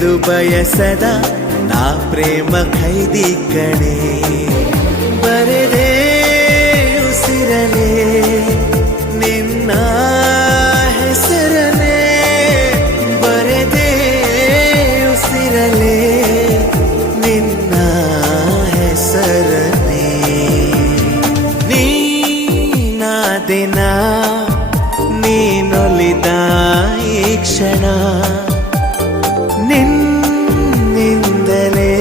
ಎಂದು ಬಯಸದ ನಾ ಪ್ರೇಮ ಖೈದಿ ಕಣೆ. ಬರೆದೇ ಉಸಿರಲೇ ನಿನ್ನ ಹೆಸರನೇ, ಬರೆದೇ ಉಸಿರಲೇ ನಿನ್ನ ಹೆಸರನೇ. ನೀನಾದಿನ ನೀನೊಲಿದ ಈ ಕ್ಷಣ, ನಿನ್ನಿಂದಲೇ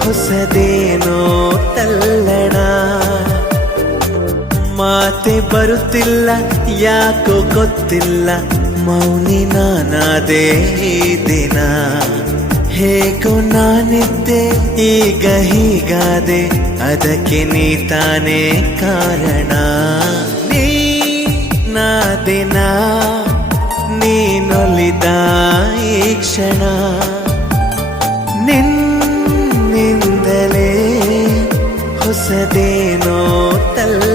ಹೊಸದೇನೋ ತಲ್ಲಣ. ಮಾತೆ ಬರುತ್ತಿಲ್ಲ ಯಾಕೋ ಗೊತ್ತಿಲ್ಲ, ಮೌನಿ ನಾನಾದೆ ಈ ದಿನ. ಹೇಗೋ ನಾನಿದ್ದೆ ಈಗ ಹೀಗಾದೆ, ಅದಕ್ಕೆ ನೀ ತಾನೇ ಕಾರಣ. ನೀನಾದಿನ ನೀನೊಲಿದ ಈ ಕ್ಷಣ, ನಿನ್ನಿಂದಲೇ ಹೊಸದೇನೋ ತಲ್ಲ